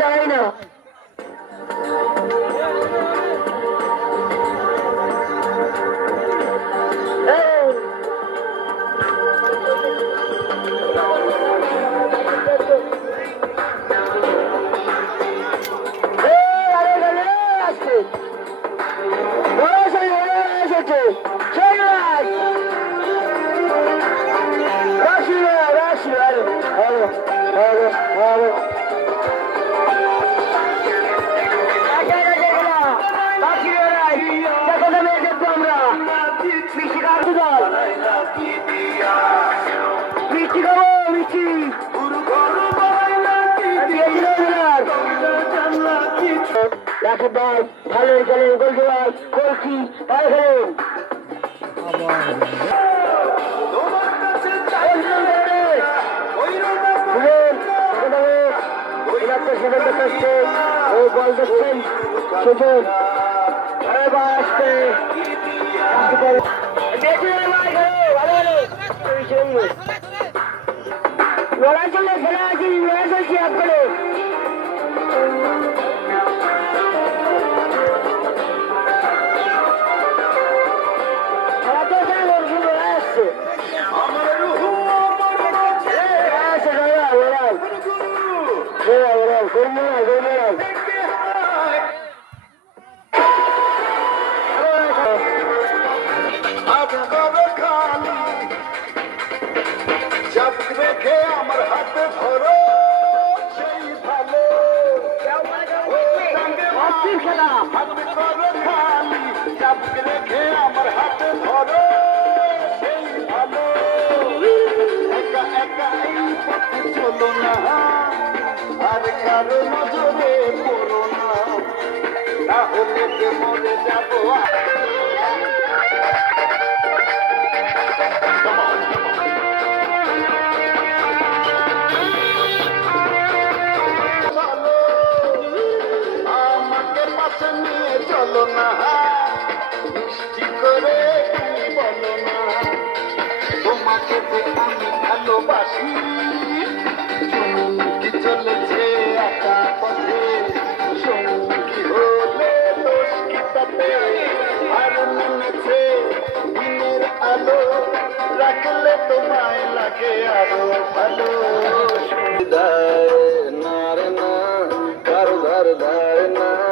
দাঁড়াই না রাকিব ভাই ভালো খেলেন গোলকি ভাই গোলকি ভালো খেলেন বল দেখছেন সুজন আসবে লড়াই চলে খেলা আছে লড়াই চলছি আপনার আমার হাতে ধরো সেই ভালো খেলা হাতে করো খালি চাপকে রেখে আমার হাতে ধরো সেই ভালো একা একা এই পথে চলো না আর কারো নজরে পড়ো না তাহলে যে মরে যাবো নিয়ে চলো না মিষ্টি করে তুমি বলো না তোমাকে যে আমি ভালোবাসি সঙ্গী চলেছে একা পথে সঙ্গী হলে দোষ কি তাতে আর নেমেছে দিনের আলো রাখলে তোমায় লাগে আরো ভালো না রে না কারো ধার ধার না